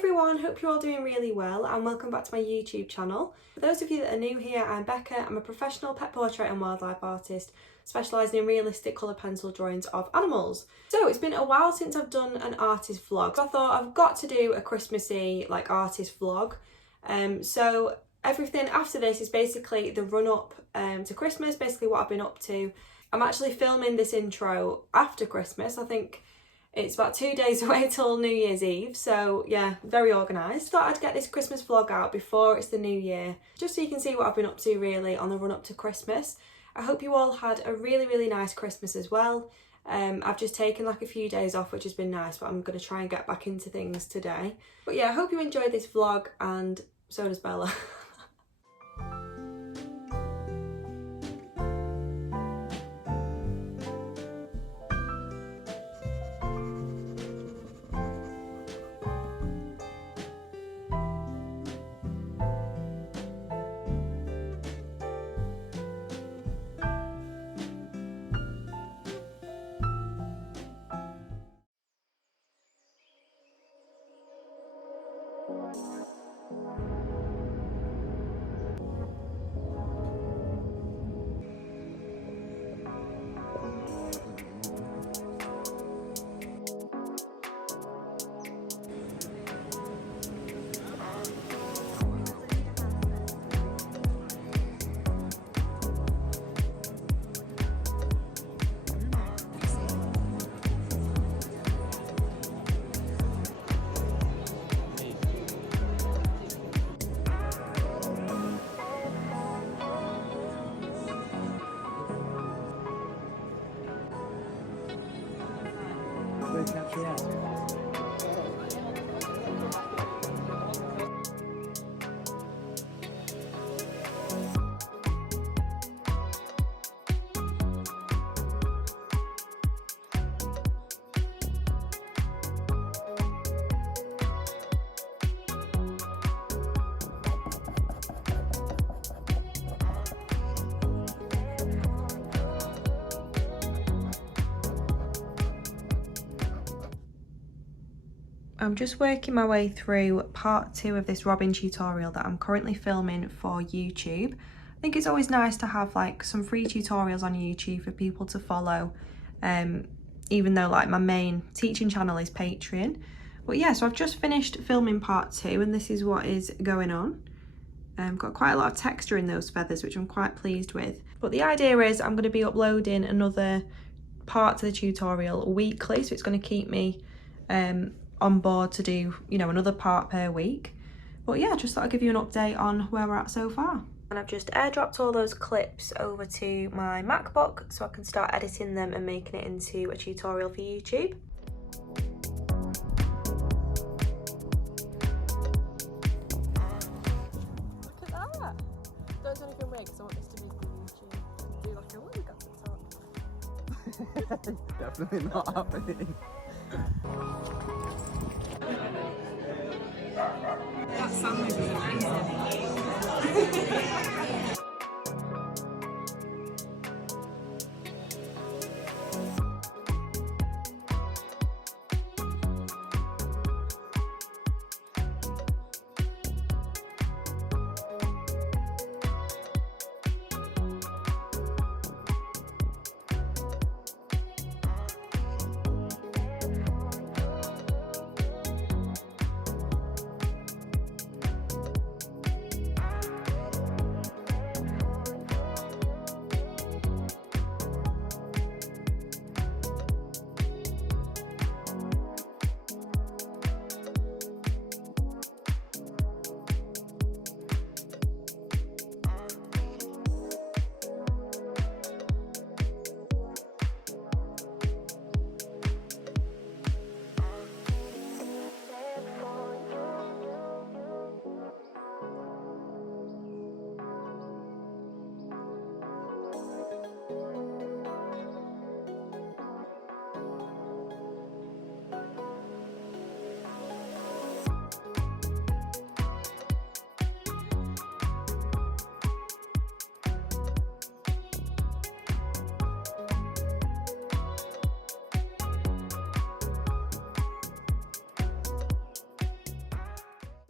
everyone, hope you're all doing really well and welcome back to my YouTube channel. For those of you that are new here, I'm Becca. I'm a professional pet portrait and wildlife artist specialising in realistic colour pencil drawings of animals. So it's been a while since I've done an artist vlog, so I thought I've got to do a Christmassy artist vlog. So everything after this is basically the run up to Christmas, basically what I've been up to. I'm actually filming this intro after Christmas. I think it's about 2 days away till New Year's Eve, so yeah, very organised. Thought I'd get this Christmas vlog out before it's the new year, just so you can see what I've been up to really on the run up to Christmas. I hope you all had a really nice Christmas as well. I've just taken a few days off, which has been nice, but I'm going to try and get back into things today. But yeah, I hope you enjoyed this vlog, and so does Bella. I'm just working my way through part 2 of this Robbin tutorial that I'm currently filming for YouTube. I think it's always nice to have some free tutorials on YouTube for people to follow, even though my main teaching channel is Patreon. But yeah, so I've just finished filming part 2 and this is what is going on. Got quite a lot of texture in those feathers, which I'm quite pleased with. But the idea is I'm going to be uploading another part to the tutorial weekly, so it's going to keep me on board to do, another part per week. But yeah, just thought I'd give you an update on where we're at so far. And I've just airdropped all those clips over to my MacBook so I can start editing them and making it into a tutorial for YouTube. Look at that! Don't do anything weird because I want this to be for YouTube. Do a look at the top. Definitely not happening. That sandwich was amazing.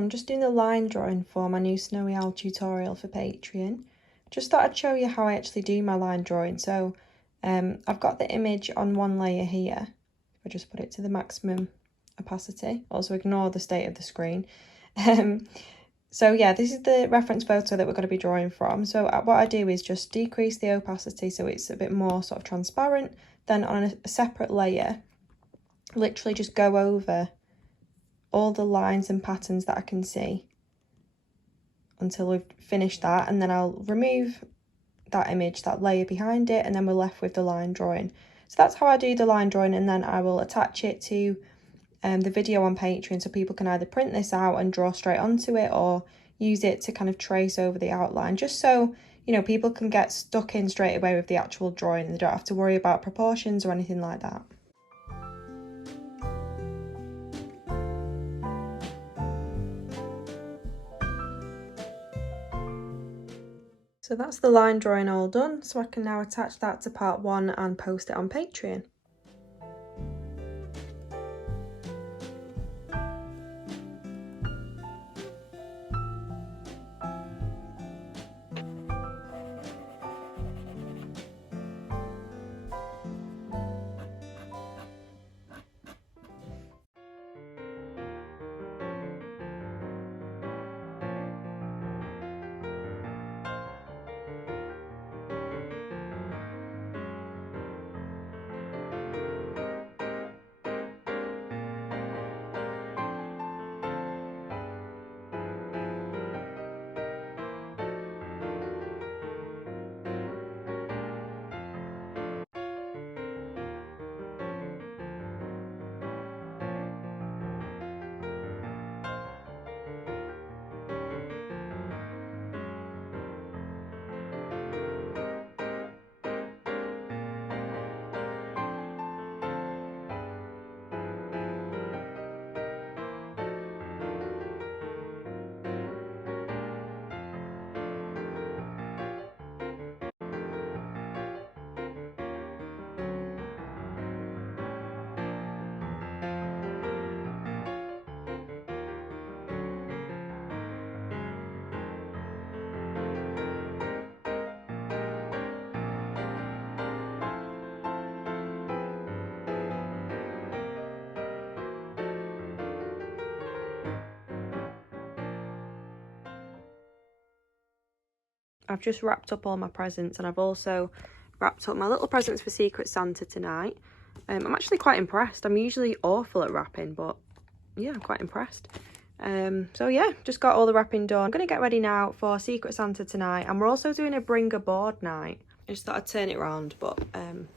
I'm just doing the line drawing for my new Snowy Owl tutorial for Patreon. Just thought I'd show you how I actually do my line drawing. So I've got the image on one layer here. If I just put it to the maximum opacity, also ignore the state of the screen. So yeah, this is the reference photo that we're going to be drawing from. So what I do is just decrease the opacity so it's a bit more sort of transparent. Then on a separate layer, literally just go over all the lines and patterns that I can see until we've finished that, and then I'll remove that image, that layer behind it, and then we're left with the line drawing. So that's how I do the line drawing, and then I will attach it to the video on Patreon so people can either print this out and draw straight onto it or use it to kind of trace over the outline, just so, you know, people can get stuck in straight away with the actual drawing and they don't have to worry about proportions or anything like that. So that's the line drawing all done, so I can now attach that to part 1 and post it on Patreon. I've just wrapped up all my presents, and I've also wrapped up my little presents for Secret Santa tonight. I'm actually quite impressed. I'm usually awful at wrapping, but yeah, I'm quite impressed. So yeah, just got all the wrapping done. I'm going to get ready now for Secret Santa tonight, and we're also doing a bring a board night. I just thought I'd turn it around, but I'm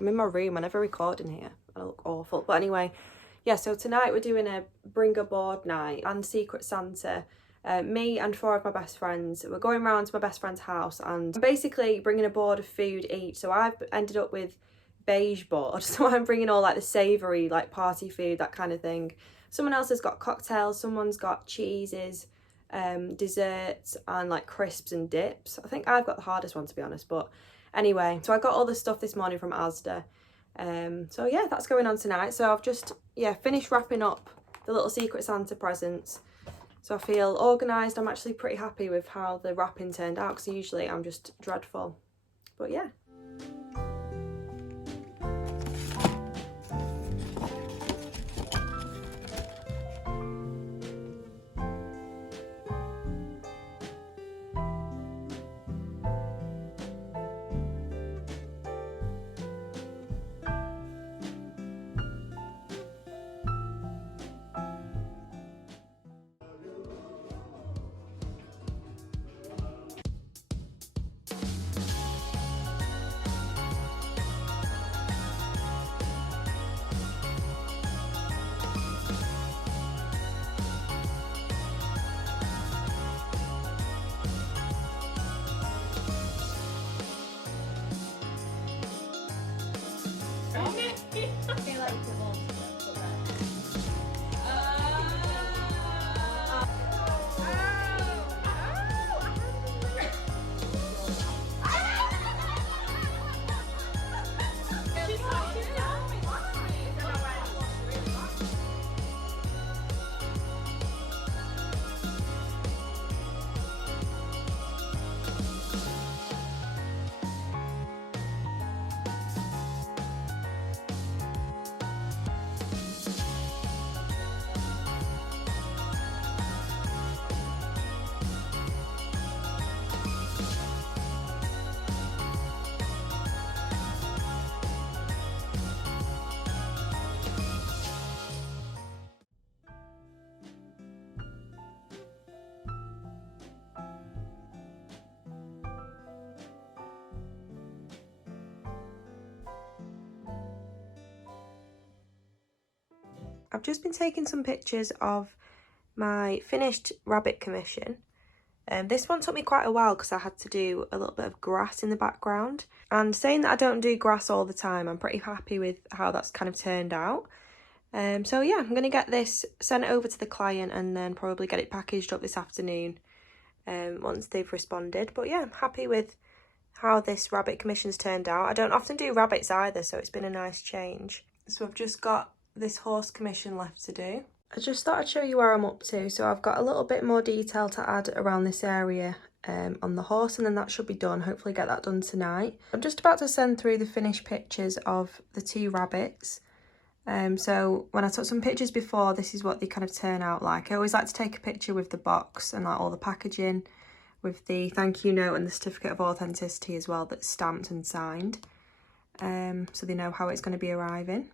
in my room. I never record in here. I look awful. But anyway, yeah, so tonight we're doing a bring a board night and Secret Santa. Me and 4 of my best friends, we're going round to my best friend's house and basically bringing a board of food each. So I've ended up with beige board, so I'm bringing all like the savoury, like party food, that kind of thing. Someone else has got cocktails, someone's got cheeses, desserts and like crisps and dips. I think I've got the hardest one, to be honest, but anyway, so I got all the stuff this morning from Asda. So yeah, that's going on tonight. So I've just finished wrapping up the little Secret Santa presents. So I feel organised. I'm actually pretty happy with how the wrapping turned out, because usually I'm just dreadful. But yeah. I've just been taking some pictures of my finished rabbit commission. This one took me quite a while because I had to do a little bit of grass in the background. And saying that I don't do grass all the time, I'm pretty happy with how that's kind of turned out. So yeah, I'm going to get this sent over to the client and then probably get it packaged up this afternoon once they've responded. But yeah, I'm happy with how this rabbit commission's turned out. I don't often do rabbits either, so it's been a nice change. So I've just got this horse commission left to do. I just thought I'd show you where I'm up to. So I've got a little bit more detail to add around this area on the horse, and then that should be done. Hopefully get that done tonight. I'm just about to send through the finished pictures of the 2 rabbits. So when I took some pictures before, this is what they kind of turn out like. I always like to take a picture with the box and like all the packaging, with the thank you note and the certificate of authenticity as well that's stamped and signed, so they know how it's going to be arriving.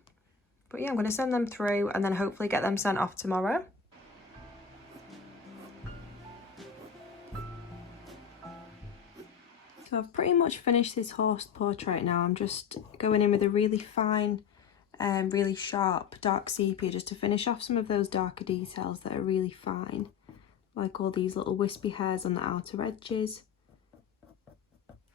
But yeah, I'm going to send them through and then hopefully get them sent off tomorrow. So I've pretty much finished this horse portrait now. I'm just going in with a really fine, really sharp dark sepia just to finish off some of those darker details that are really fine. Like all these little wispy hairs on the outer edges.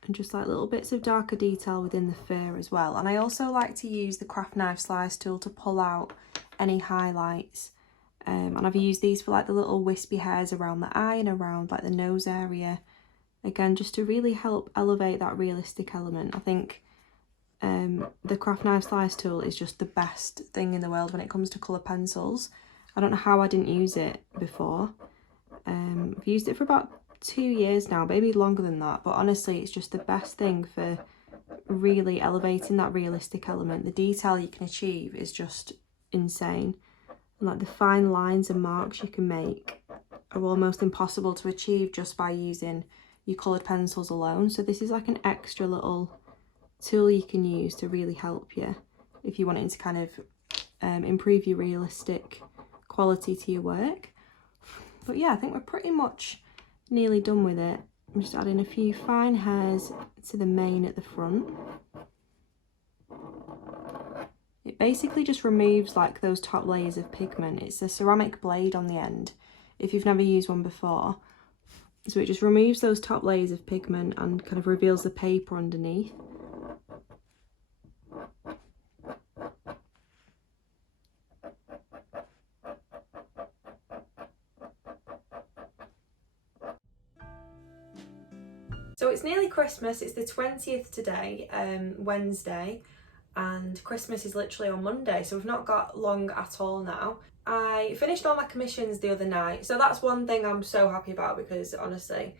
And just like little bits of darker detail within the fur as well. And I also like to use the craft knife slice tool to pull out any highlights. And I've used these for like the little wispy hairs around the eye and around like the nose area. Again, just to really help elevate that realistic element. I think the craft knife slice tool is just the best thing in the world when it comes to colour pencils. I don't know how I didn't use it before. I've used it for about 2 years now, maybe longer than that, but honestly it's just the best thing for really elevating that realistic element. The detail you can achieve is just insane, and like the fine lines and marks you can make are almost impossible to achieve just by using your coloured pencils alone. So this is like an extra little tool you can use to really help you if you're wanting to kind of improve your realistic quality to your work. But yeah, I think we're pretty much nearly done with it. I'm just adding a few fine hairs to the mane at the front. It basically just removes like those top layers of pigment. It's a ceramic blade on the end, if you've never used one before. So it just removes those top layers of pigment and kind of reveals the paper underneath. So it's nearly Christmas. It's the 20th today, Wednesday, and Christmas is literally on Monday, so we've not got long at all now. I finished all my commissions the other night, so that's one thing I'm so happy about, because honestly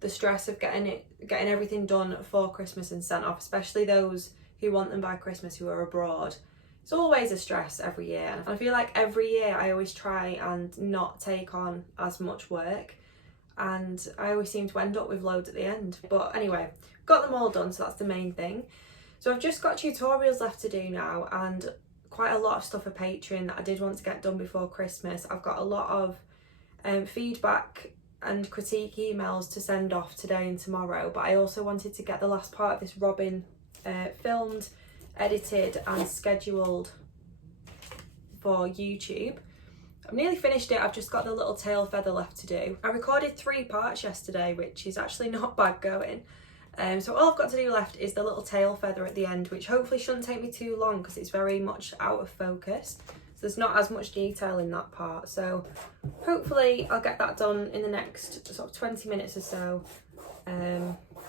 the stress of getting everything done for Christmas and sent off, especially those who want them by Christmas who are abroad, it's always a stress every year. And I feel like every year I always try and not take on as much work, and I always seem to end up with loads at the end. But anyway, got them all done, so that's the main thing. So I've just got tutorials left to do now, and quite a lot of stuff for Patreon that I did want to get done before Christmas. I've got a lot of feedback and critique emails to send off today and tomorrow, but I also wanted to get the last part of this Robbin filmed, edited and scheduled for YouTube. I've nearly finished it. I've just got the little tail feather left to do. I recorded 3 parts yesterday, which is actually not bad going. So all I've got to do left is the little tail feather at the end, which hopefully shouldn't take me too long because it's very much out of focus. So there's not as much detail in that part. So hopefully I'll get that done in the next sort of 20 minutes or so,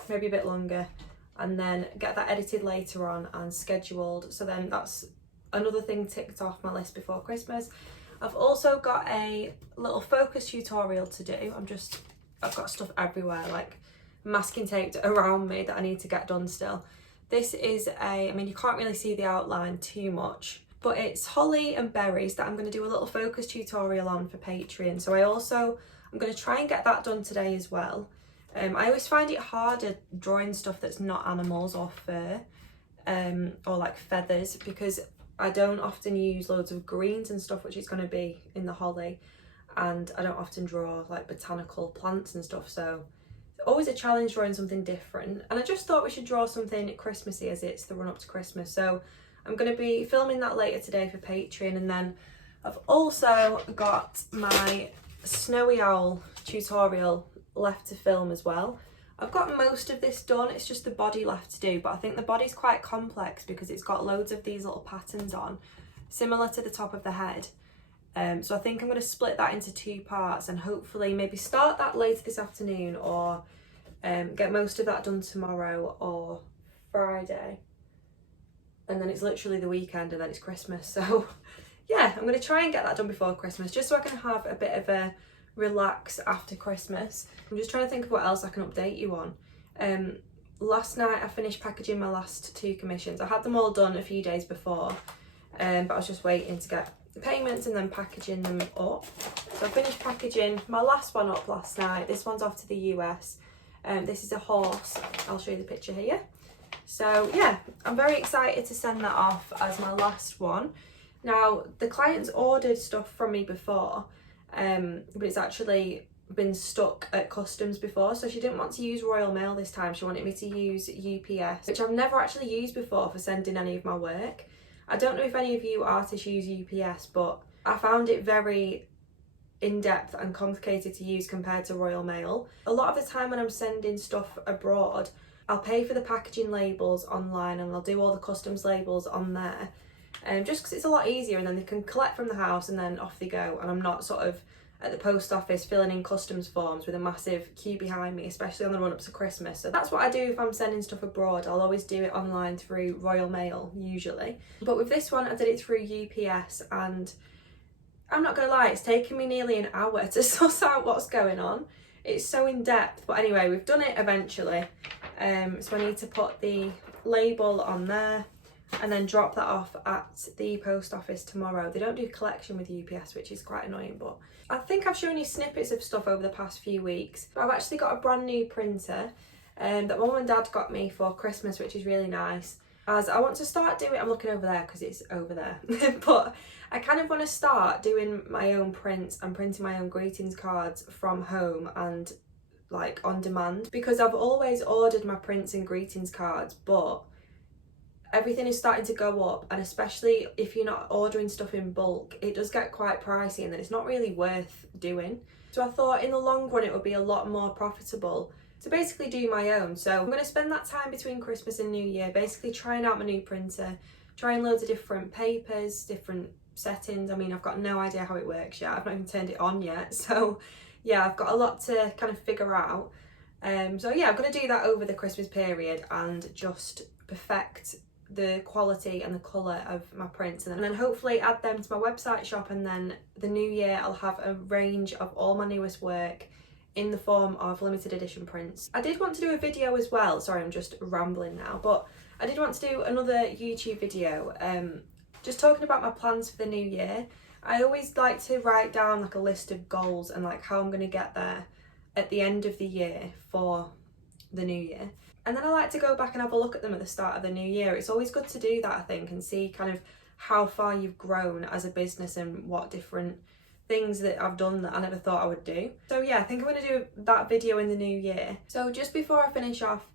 maybe a bit longer, and then get that edited later on and scheduled. So then that's another thing ticked off my list before Christmas. I've also got a little focus tutorial to do. I've got stuff everywhere, like masking taped around me that I need to get done still. This is I mean, you can't really see the outline too much, but it's holly and berries that I'm going to do a little focus tutorial on for Patreon. So I'm going to try and get that done today as well. I always find it harder drawing stuff that's not animals or fur, or like feathers, because I don't often use loads of greens and stuff, which is going to be in the holly, and I don't often draw like botanical plants and stuff, so it's always a challenge drawing something different. And I just thought we should draw something Christmassy as it's the run up to Christmas, so I'm going to be filming that later today for Patreon, and then I've also got my snowy owl tutorial left to film as well. I've got most of this done, it's just the body left to do, but I think the body's quite complex because it's got loads of these little patterns on, similar to the top of the head. So I think I'm going to split that into 2 parts and hopefully maybe start that later this afternoon, or get most of that done tomorrow or Friday. And then it's literally the weekend and then it's Christmas. So yeah, I'm going to try and get that done before Christmas just so I can have a bit of a relax after Christmas. I'm just trying to think of what else I can update you on. Last night I finished packaging my last 2 commissions. I had them all done a few days before, but I was just waiting to get the payments and then packaging them up. So I finished packaging my last one up last night. This one's off to the US. This is a horse. I'll show you the picture here. So yeah, I'm very excited to send that off as my last one. Now the client's ordered stuff from me before, but it's actually been stuck at customs before, so she didn't want to use Royal Mail this time. She wanted me to use UPS, which I've never actually used before for sending any of my work. I don't know if any of you artists use UPS, but I found it very in-depth and complicated to use compared to Royal Mail. A lot of the time when I'm sending stuff abroad, I'll pay for the packaging labels online and I'll do all the customs labels on there, just because it's a lot easier, and then they can collect from the house and then off they go, and I'm not sort of at the post office filling in customs forms with a massive queue behind me, especially on the run up to Christmas. So that's what I do if I'm sending stuff abroad. I'll always do it online through Royal Mail usually, but with this one I did it through UPS, and I'm not gonna lie, it's taken me nearly an hour to suss out what's going on. It's so in depth, but anyway, we've done it eventually. So I need to put the label on there and then drop that off at the post office tomorrow. They don't do collection with UPS, which is quite annoying, but I think I've shown you snippets of stuff over the past few weeks. But I've actually got a brand new printer that Mum and Dad got me for Christmas, which is really nice. As I want to start doing, I'm looking over there because it's over there, but I kind of want to start doing my own prints and printing my own greetings cards from home and like on demand, because I've always ordered my prints and greetings cards, but everything is starting to go up, and especially if you're not ordering stuff in bulk, it does get quite pricey and then it's not really worth doing. So I thought in the long run it would be a lot more profitable to basically do my own. So I'm going to spend that time between Christmas and New Year basically trying out my new printer, trying loads of different papers, different settings. I mean, I've got no idea how it works yet. I've not even turned it on yet. So yeah, I've got a lot to kind of figure out. So yeah, I'm going to do that over the Christmas period and just perfect the quality and the colour of my prints, and then hopefully add them to my website shop, and then the new year I'll have a range of all my newest work in the form of limited edition prints. I did want to do a video as well, sorry I'm just rambling now, but I did want to do another YouTube video just talking about my plans for the new year. I always like to write down like a list of goals and like how I'm going to get there at the end of the year for the new year. And then I like to go back and have a look at them at the start of the new year. It's always good to do that, I think, and see kind of how far you've grown as a business and what different things that I've done that I never thought I would do. So yeah, I think I'm going to do that video in the new year. So just before I finish off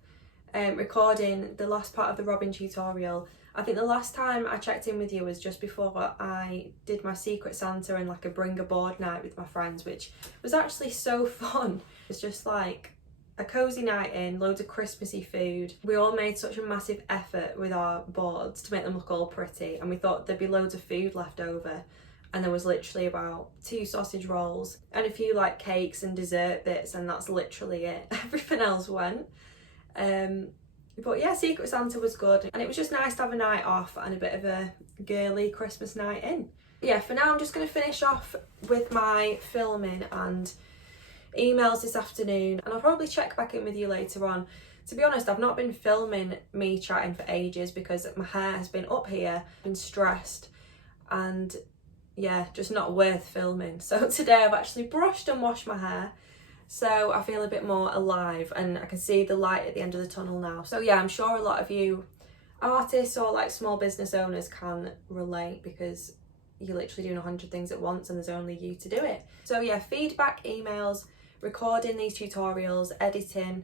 recording the last part of the Robbin tutorial, I think the last time I checked in with you was just before I did my Secret Santa and like a bring a board night with my friends, which was actually so fun. It's just like a cosy night in, loads of Christmassy food. We all made such a massive effort with our boards to make them look all pretty, and we thought there'd be loads of food left over, and there was literally about 2 sausage rolls and a few like cakes and dessert bits, and that's literally it. Everything else went. But yeah, Secret Santa was good, and it was just nice to have a night off and a bit of a girly Christmas night in. Yeah, for now I'm just going to finish off with my filming and emails this afternoon, and I'll probably check back in with you later on. To be honest, I've not been filming me chatting for ages because my hair has been up here, been stressed, and yeah, just not worth filming. So today I've actually brushed and washed my hair, so I feel a bit more alive and I can see the light at the end of the tunnel now. So yeah, I'm sure a lot of you artists or like small business owners can relate, because you're literally doing 100 things at once and there's only you to do it. So yeah, feedback, emails, recording these tutorials, editing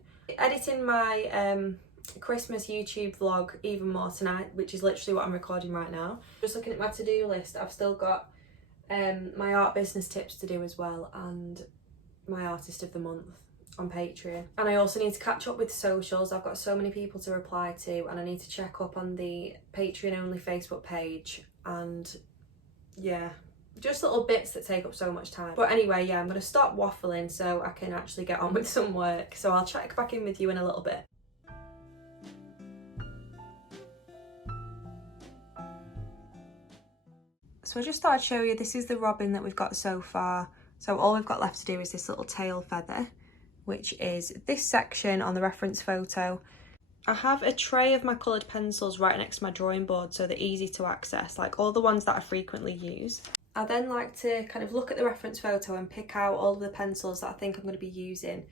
my Christmas YouTube vlog even more tonight, which is literally what I'm recording right now. Just looking at my to-do list, I've still got my art business tips to do as well, and my artist of the month on Patreon. And I also need to catch up with socials. I've got so many people to reply to, and I need to check up on the Patreon only Facebook page, and yeah, just little bits that take up so much time. But anyway, yeah, I'm going to stop waffling so I can actually get on with some work. So I'll check back in with you in a little bit. So I just thought I'd show you, this is the robin that we've got so far. So all we've got left to do is this little tail feather, which is this section on the reference photo. I have a tray of my coloured pencils right next to my drawing board so they're easy to access, like all the ones that I frequently use. I then like to kind of look at the reference photo and pick out all of the pencils that I think I'm going to be using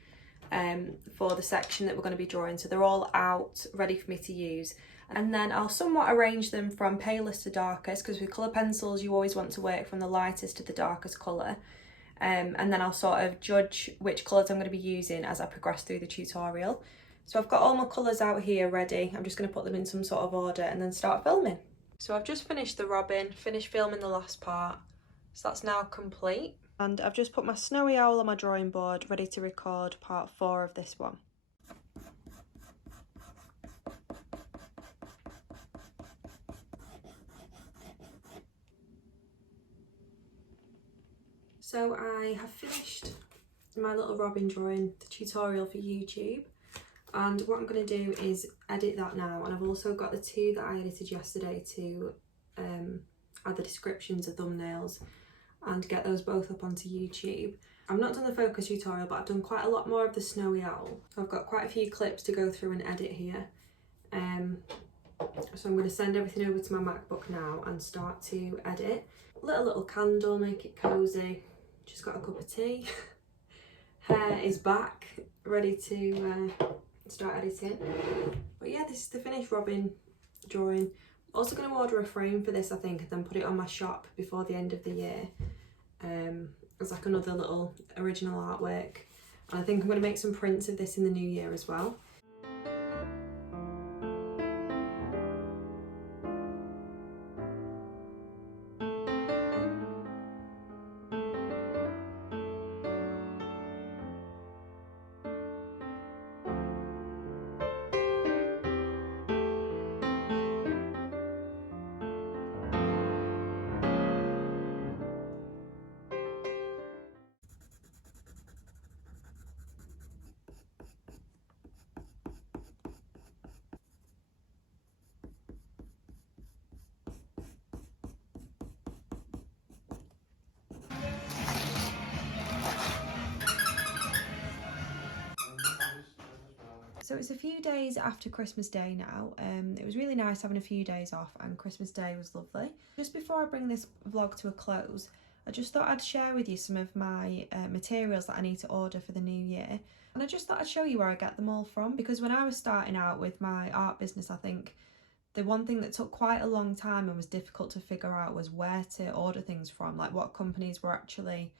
for the section that we're going to be drawing. So they're all out, ready for me to use. And then I'll somewhat arrange them from palest to darkest, because with colour pencils you always want to work from the lightest to the darkest colour. And then I'll sort of judge which colours I'm going to be using as I progress through the tutorial. So I've got all my colours out here ready. I'm just going to put them in some sort of order and then start filming. So I've just finished the robin, finished filming the last part. So that's now complete. And I've just put my snowy owl on my drawing board, ready to record part 4 of this one. So I have finished my little robin drawing, the tutorial for YouTube. And what I'm going to do is edit that now. And I've also got the 2 that I edited yesterday to add the descriptions of thumbnails and get those both up onto YouTube. I've not done the focus tutorial, but I've done quite a lot more of the snowy owl. So I've got quite a few clips to go through and edit here. So I'm going to send everything over to my MacBook now and start to edit. Lit a little candle, make it cosy. Just got a cup of tea. Hair is back, ready to start editing. But yeah, this is the finished robin drawing. Also going to order a frame for this, I think, and then put it on my shop before the end of the year. As like another little original artwork. And I think I'm going to make some prints of this in the new year as well. So it's a few days after Christmas Day now. It was really nice having a few days off, and Christmas Day was lovely. Just before I bring this vlog to a close, I just thought I'd share with you some of my materials that I need to order for the new year. And I just thought I'd show you where I get them all from, because when I was starting out with my art business, I think the one thing that took quite a long time and was difficult to figure out was where to order things from, like what companies were actually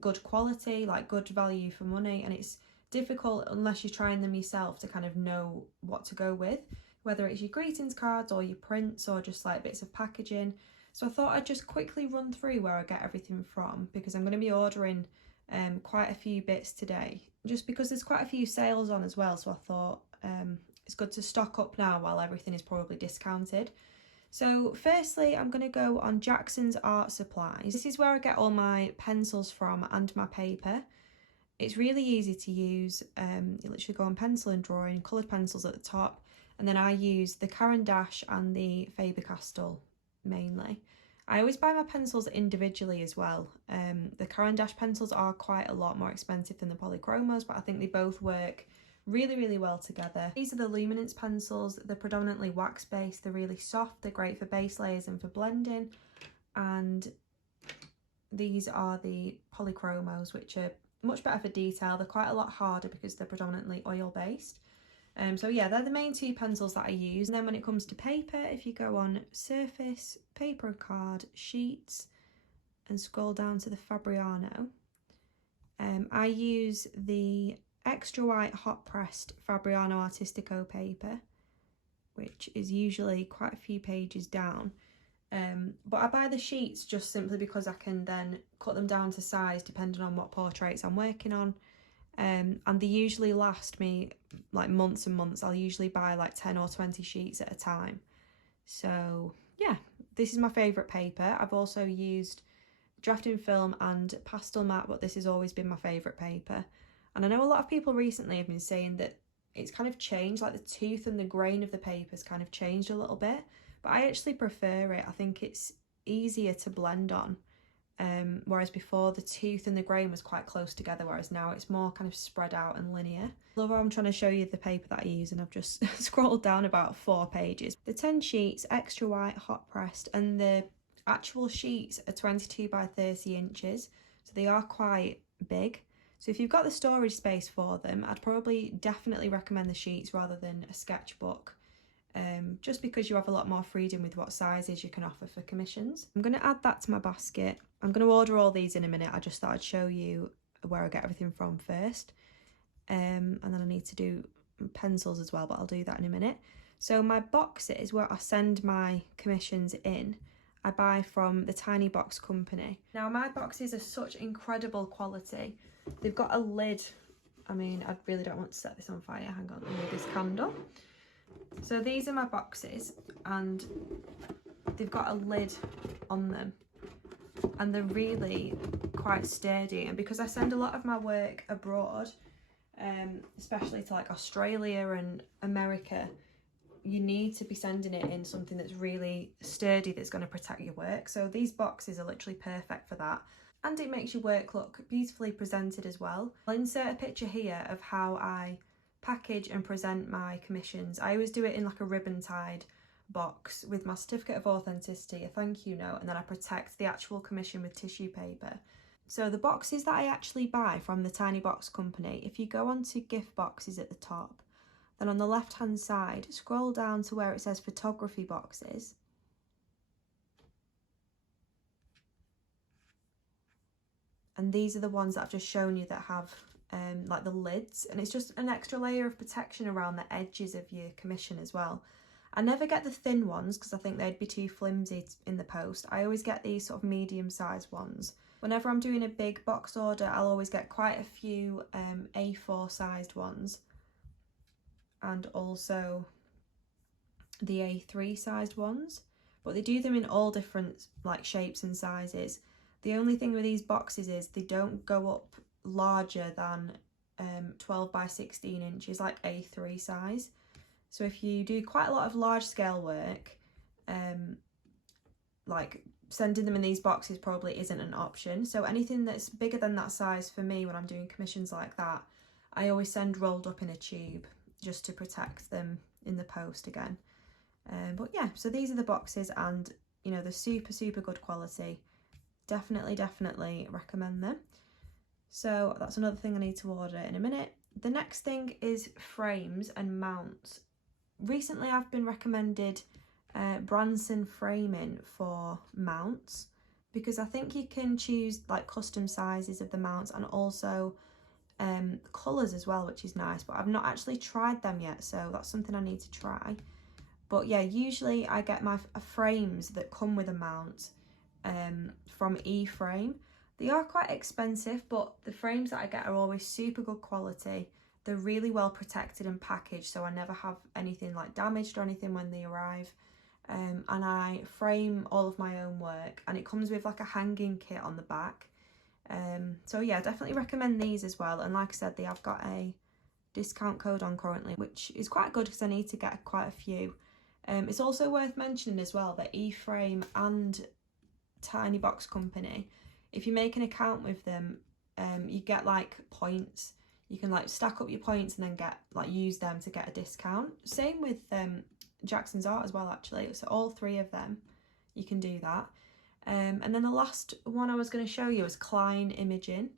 good quality, like good value for money. And it's difficult unless you're trying them yourself to kind of know what to go with, whether it's your greetings cards or your prints or just like bits of packaging. So I thought I'd just quickly run through where I get everything from, because I'm going to be ordering quite a few bits today, just because there's quite a few sales on as well. So I thought it's good to stock up now while everything is probably discounted. So firstly, I'm going to go on Jackson's Art Supplies. This is where I get all my pencils from and my paper. It's really easy to use. You literally go on pencil and drawing, coloured pencils at the top, and then I use the Caran d'Ache and the Faber-Castell mainly. I always buy my pencils individually as well. The Caran d'Ache pencils are quite a lot more expensive than the polychromos, but I think they both work really, really well together. These are the luminance pencils. They're predominantly wax based. They're really soft. They're great for base layers and for blending. And these are the polychromos, which are much better for detail. They're quite a lot harder because they're predominantly oil based. So yeah, they're the main 2 pencils that I use. And then when it comes to paper, if you go on surface, paper and card, sheets, and scroll down to the Fabriano, I use the extra white hot pressed Fabriano Artistico paper, which is usually quite a few pages down. But I buy the sheets just simply because I can then cut them down to size depending on what portraits I'm working on. And they usually last me like months and months. I'll usually buy like 10 or 20 sheets at a time. So yeah, this is my favourite paper. I've also used drafting film and pastel mat, but this has always been my favourite paper. And I know a lot of people recently have been saying that it's kind of changed, like the tooth and the grain of the paper's kind of changed a little bit, but I actually prefer it. I think it's easier to blend on. Whereas before the tooth and the grain was quite close together, whereas now it's more kind of spread out and linear. I love how I'm trying to show you the paper that I use, and I've just scrolled down about 4 pages. The 10 sheets, extra white, hot pressed, and the actual sheets are 22 by 30 inches, so they are quite big. So if you've got the storage space for them, I'd probably definitely recommend the sheets rather than a sketchbook. Just because you have a lot more freedom with what sizes you can offer for commissions. I'm going to add that to my basket. I'm going to order all these in a minute. I just thought I'd show you where I get everything from first. And then I need to do pencils as well, but I'll do that in a minute. So my boxes where I send my commissions in, I buy from the Tiny Box Company. Now my boxes are such incredible quality. They've got a lid. I mean, I really don't want to set this on fire. Hang on, let me move this candle. So these are my boxes, and they've got a lid on them, and they're really quite sturdy. And because I send a lot of my work abroad, especially to like Australia and America, you need to be sending it in something that's really sturdy, that's going to protect your work. So these boxes are literally perfect for that. And it makes your work look beautifully presented as well. I'll insert a picture here of how I package and present my commissions. I always do it in like a ribbon tied box with my certificate of authenticity, a thank you note, and then I protect the actual commission with tissue paper. So the boxes that I actually buy from the Tiny Box Company, if you go onto gift boxes at the top, then on the left hand side scroll down to where it says photography boxes, and these are the ones that I've just shown you that have like the lids, and it's just an extra layer of protection around the edges of your commission as well. I never get the thin ones because I think they'd be too flimsy in the post. I always get these sort of medium sized ones. Whenever I'm doing a big box order, I'll always get quite a few A4 sized ones, and also the A3 sized ones, but they do them in all different like shapes and sizes. The only thing with these boxes is they don't go up larger than 12 by 16 inches, like A3 size. So if you do quite a lot of large scale work, like sending them in these boxes probably isn't an option. So anything that's bigger than that size for me when I'm doing commissions like that, I always send rolled up in a tube just to protect them in the post again. But yeah, so these are the boxes, and you know, they're super good quality. Definitely recommend them. So that's another thing I need to order in a minute. The next thing is frames and mounts. Recently I've been recommended Branson framing for mounts, because I think you can choose like custom sizes of the mounts and also colours as well, which is nice, but I've not actually tried them yet, so that's something I need to try. But yeah, usually I get my frames that come with a mount from E-Frame. They are quite expensive, but the frames that I get are always super good quality. They're really well protected and packaged, so I never have anything like damaged or anything when they arrive. And I frame all of my own work, and it comes with like a hanging kit on the back. So yeah, definitely recommend these as well. And like I said, they have got a discount code on currently, which is quite good because I need to get quite a few. It's also worth mentioning as well that E-Frame and Tiny Box Company, if you make an account with them, you get like points. You can like stack up your points and then get like use them to get a discount. Same with Jackson's Art as well, actually. So all three of them, you can do that. And then the last one I was going to show you is Klein Imaging.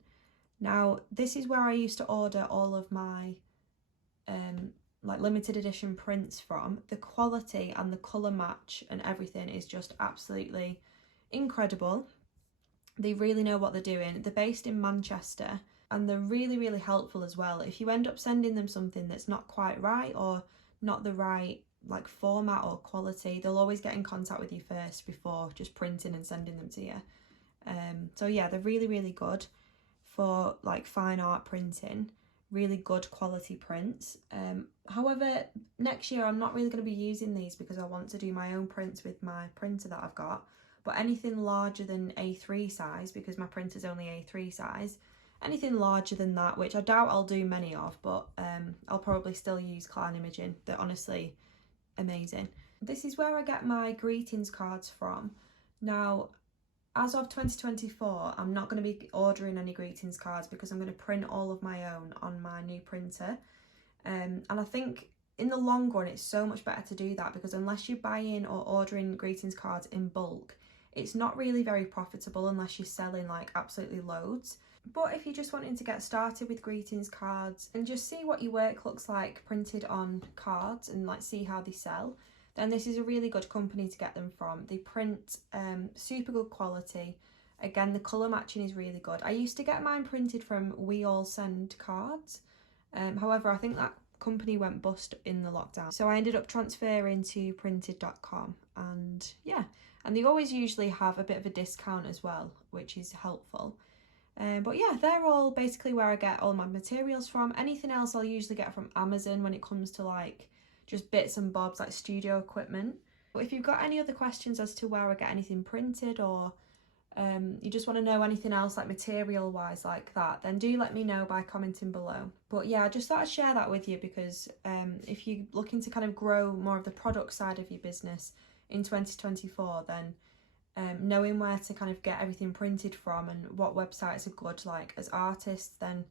Now this is where I used to order all of my like limited edition prints from. The quality and the colour match and everything is just absolutely incredible. They really know what they're doing. They're based in Manchester, and they're really helpful as well. If you end up sending them something that's not quite right or not the right like format or quality, they'll always get in contact with you first before just printing and sending them to you. So yeah, they're really, really good for like fine art printing, really good quality prints. However, next year I'm not really going to be using these because I want to do my own prints with my printer that I've got. But anything larger than A3 size, because my printer's only A3 size, anything larger than that, which I doubt I'll do many of, but I'll probably still use Klein Imaging. They're honestly amazing. This is where I get my greetings cards from. Now, as of 2024, I'm not going to be ordering any greetings cards because I'm going to print all of my own on my new printer. And I think in the long run, it's so much better to do that, because unless you're buying or ordering greetings cards in bulk, it's not really very profitable unless you're selling like absolutely loads. But if you're just wanting to get started with greetings cards and just see what your work looks like printed on cards and like see how they sell, then this is a really good company to get them from. They print super good quality. Again, the colour matching is really good. I used to get mine printed from We All Send Cards. However, I think that company went bust in the lockdown. So I ended up transferring to Printedcom, and yeah, and they always usually have a bit of a discount as well, which is helpful. But yeah, they're all basically where I get all my materials from. Anything else I'll usually get from Amazon when it comes to like just bits and bobs like studio equipment. But if you've got any other questions as to where I get anything printed, or you just want to know anything else like material wise like that, then do let me know by commenting below. But yeah, I just thought I'd share that with you because if you're looking to kind of grow more of the product side of your business in 2024, then knowing where to kind of get everything printed from and what websites are good like as artists, then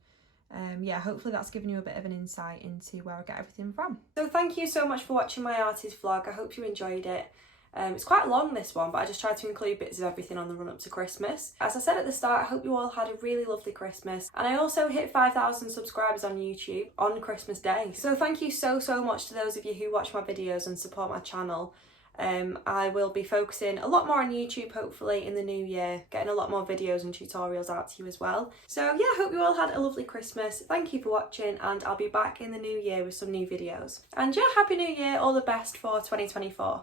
yeah, hopefully that's given you a bit of an insight into where I get everything from. So thank you so much for watching my artist vlog. I hope you enjoyed it. It's quite long, this one, but I just tried to include bits of everything on the run up to Christmas. As I said at the start, I hope you all had a really lovely Christmas, and I also hit 5,000 subscribers on YouTube on Christmas Day. So thank you so much to those of you who watch my videos and support my channel. I will be focusing a lot more on YouTube hopefully in the new year, getting a lot more videos and tutorials out to you as well. So yeah, hope you all had a lovely Christmas. Thank you for watching, and I'll be back in the new year with some new videos. And yeah, Happy New Year, all the best for 2024.